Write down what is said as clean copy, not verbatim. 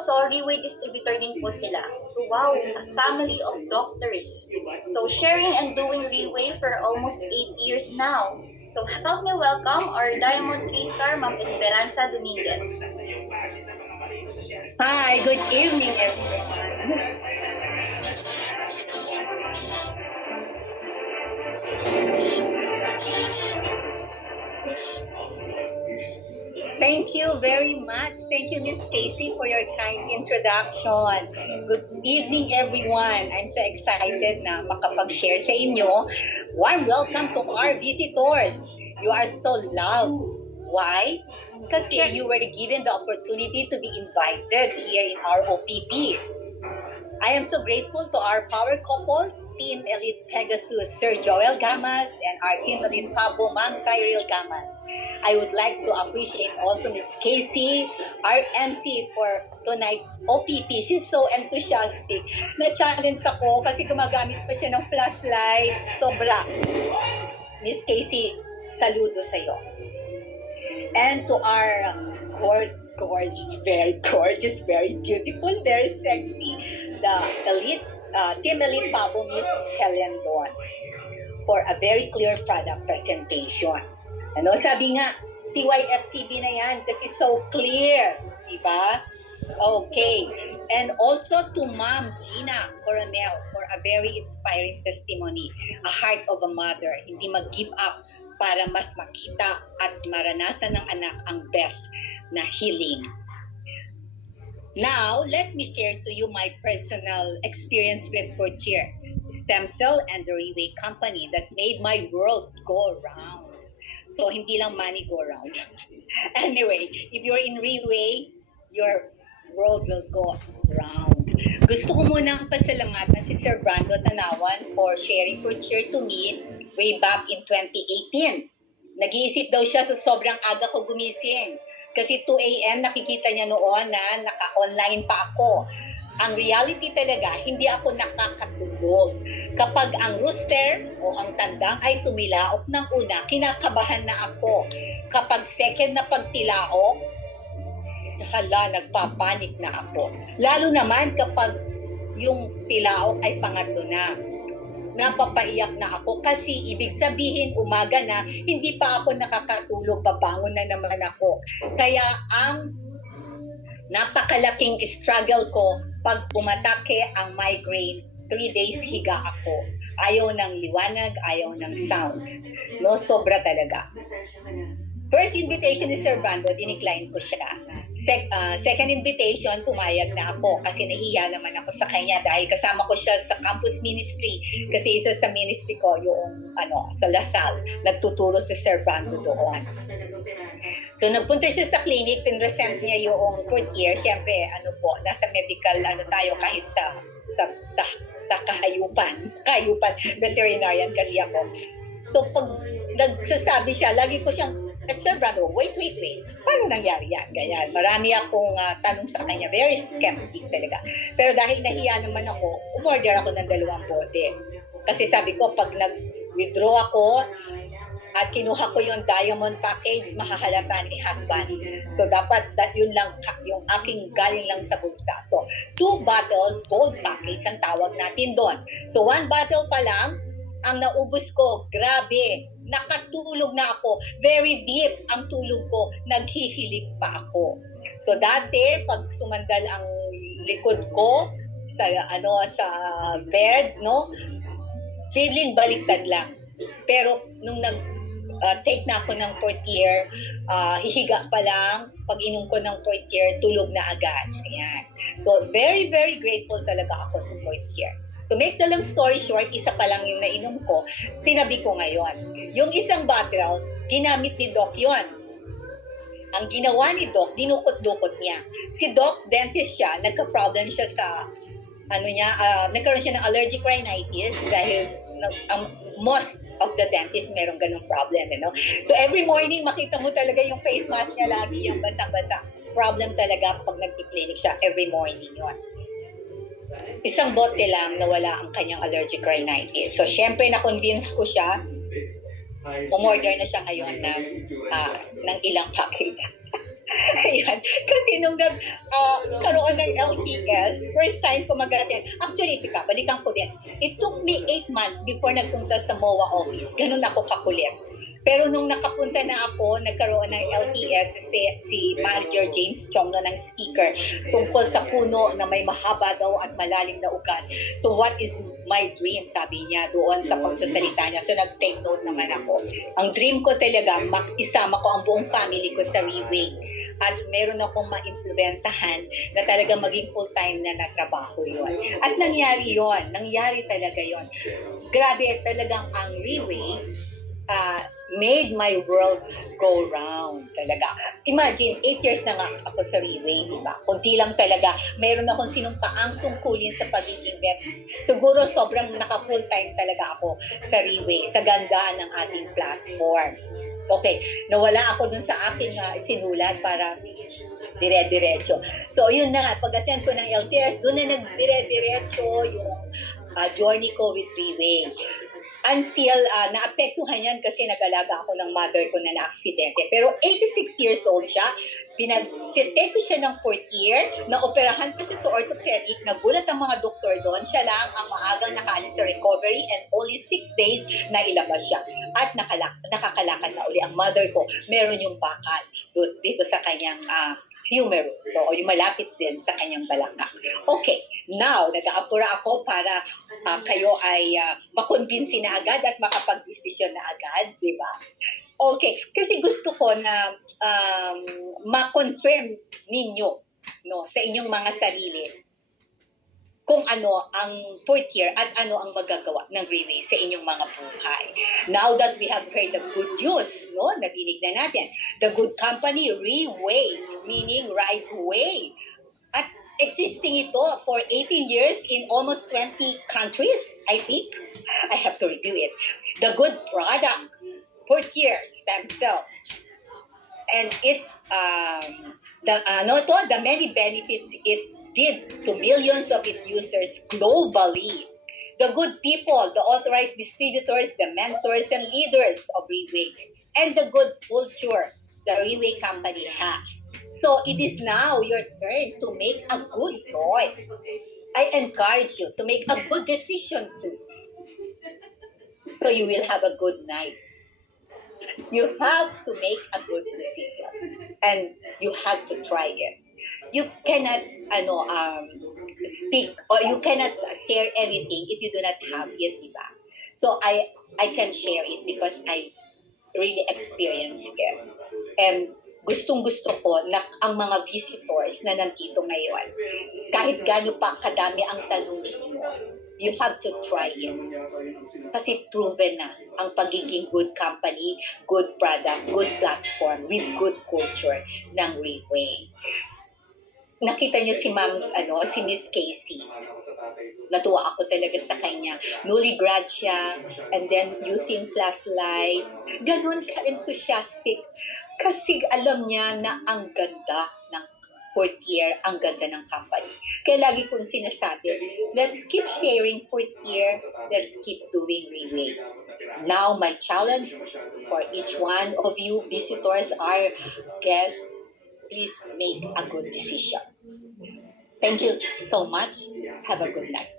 So, Riway distributor din po sila. So, wow, a family of doctors. So, sharing and doing Riway for almost 8 years now. So, help me welcome our Diamond 3-star, Ma'am Esperanza Dominguez. Hi, good evening, everyone. Thank you very much. Thank you, Miss Casey, for your kind introduction. Good evening, everyone. I'm so excited na makapag-share sa inyo. Warm welcome to our visitors. You are so loved. Why? Kasi you were given the opportunity to be invited here in our OPP. I am so grateful to our power couple, Team Elite Pegasus, Sir Joel Gamas, and our Team Elite Pabo, Ma'am Cyril Gamas. I would like to appreciate also Miss Casey, our MC for tonight's OPP. She's so enthusiastic. Na-challenge ako kasi gumagamit pa siya ng flashlight. Sobra. Miss Casey, saludo sa'yo. And to our gorgeous, very beautiful, very sexy, the elite, Team Elite Pabo, Miss Helen Don, for a very clear product presentation. Ano, sabi nga, TYFCB na yan kasi so clear, diba? Okay. And also to Ma'am Gina Coronel for a very inspiring testimony, a heart of a mother, hindi mag-give up para mas makita at maranasan ng anak ang best na healing. Now, let me share to you my personal experience with Fortier, Stem Cell and the Riway Company that made my world go round. So, hindi lang money go round. Anyway, if you're in Riway, your world will go round. Gusto ko munang pasalamatan si Sir Brando Tanawan for sharing Fortier to me way back in 2018. Nag-iisip daw siya sa sobrang aga ko gumising. Kasi 2 a.m. nakikita niya noon na naka-online pa ako. Ang reality talaga, hindi ako nakakatulog. Kapag ang rooster o ang tandang ay tumilaok ng una, kinakabahan na ako. Kapag second na pagtilaok, nagpapanik na ako. Lalo naman kapag yung tilaok ay pangatlo na. Napapaiyak na ako kasi ibig sabihin umaga na, hindi pa ako nakakatulog, babangon na naman ako. Kaya ang napakalaking struggle ko pag umatake ang migraine, 3 days higa ako. Ayaw ng liwanag, ayaw ng sound. No, sobra talaga. First invitation ni Sir Brando, dinicline ko siya. Second invitation, pumayag na ako kasi nahiya naman ako sa kanya dahil kasama ko siya sa campus ministry kasi isa sa ministry ko yung sa Lasal, nagtuturo si Sir Brando doon. So nagpunta siya sa clinic, pinresent niya yung fourth year, syempre nasa medical tayo kahit sa kahayupan, veterinarian kasi ako. So pag nagsasabi siya, lagi ko siyang, Sir Brando, wait. Paano nangyari yan? Ganyan. Marami akong tanong sa kanya. Very skeptic talaga. Pero dahil nahiya naman ako, umorder ako ng 2 bote. Kasi sabi ko, pag nag-withdraw ako at kinuha ko yung diamond package, mahahalata ni husband. So dapat yun lang, yung aking galing lang sa bulsa. So 2 bottles, gold package ang tawag natin doon. So 1 bottle pa lang, ang naubos ko, grabe, nakatulog na ako. Very deep ang tulog ko, naghihilig pa ako. So dati, pag sumandal ang likod ko sa bed, no, feeling baliktad lang. Pero nung take na ako ng 4th year, hihiga pa lang, pag inom ko ng 4th year, tulog na agad. Ayan. So very, very grateful talaga ako sa 4th year. To make the long story short, isa pa lang yung nainom ko, tinabi ko ngayon. Yung isang bottle, ginamit ni Doc yun. Ang ginawa ni Doc, dinukot-dukot niya. Si Doc, dentist siya, nagka-problem siya sa, nagkaroon siya ng allergic rhinitis dahil most of the dentists merong ganung problem. So every morning, makita mo talaga yung face mask niya lagi, yung basa-basa. Problem talaga pag nag-clinic siya, every morning yun. Isang bote lang nawala ang kanyang allergic rhinitis. So, syempre, na-convince ko siya. Umorder na siya ngayon ng ilang package. Ayan. Kasi nung karoon ng LTS, first time ko mag-attend. Actually, tika, balikan ko din. It took me 8 months before nagpunta sa MOA office. Ganun ako kakulit. Pero nung nakapunta na ako, nagkaroon ng LTS si Manager James Chong na ng speaker tungkol sa puno na may mahaba daw at malalim na ugat. So what is my dream, sabi niya doon sa pagsasalita niya. So nag-take note naman ako. Ang dream ko talaga, isama ko ang buong family ko sa Reway. At meron akong ma-influensahan na talaga maging full-time na natrabaho yon. At nangyari yon. Nangyari talaga yon. Grabe talagang ang Reway made my world go round talaga. Imagine, 8 years na nga ako sa Reway, di ba? Kunti lang talaga, meron akong sinumpaang tungkulin sa pagiging vet. Siguro sobrang naka-full-time talaga ako sa Reway, sa ganda ng ating platform. Okay, nawala ako dun sa aking sinulat para dire-diretso. So, yun na nga, pag-attend ko ng LTS, dun na nag-dire-diretso yung journey ko with Reway. Until naapektuhan yan kasi nag-alaga ako ng mother ko na na-aksidente. Pero 86 years old siya. Pinag-take ko siya ng 4th year. Na-operahan ko siya to orthopedic. Nagulat ang mga doktor doon. Siya lang ang maagang nakaalis sa recovery and only 6 days na ilabas siya. At nakakalakad na uli ang mother ko. Meron yung bakal dito sa kanyang humerus. So, yung malapit din sa kanyang balakang. Okay, now, nag-aapura ako para kayo ay makonvince na agad at makapag-desisyon na agad, di ba? Okay, kasi gusto ko na ma-confirm ninyo sa inyong mga sarili kung ano ang 4th year at ano ang magagawa ng Reway sa inyong mga buhay. Now that we have heard the good news, narinig na natin, the good company, Reway, meaning right way. At existing ito for 18 years in almost 20 countries, I think. I have to review it. The good product, 4th year, stem cell. And it's, the many benefits it did to millions of its users globally. The good people, the authorized distributors, the mentors and leaders of Reway, and the good culture the Reway company has. So it is now your turn to make a good choice. I encourage you to make a good decision too. So you will have a good night. You have to make a good decision. And you have to try it. You cannot pick or you cannot share anything if you do not have it, diba? So I can share it because I really experienced it. And gustong-gusto ko na ang mga visitors na nandito ngayon, kahit gaano pa kadami ang tanong ninyo, you have to try it. Kasi proven na ang pagiging good company, good product, good platform, with good culture ng Reway. Nakita niyo si si Miss Casey. Natuwa ako talaga sa kanya. Newly grad siya, and then using flashlight. Ganon ka-enthusiastic. Kasi alam niya na ang ganda ng 4th year, ang ganda ng company. Kaya lagi kong sinasabi, let's keep sharing 4th year, let's keep doing Reway. Now, my challenge for each one of you visitors, our guests, please make a good decision. Thank you so much. Have a good night.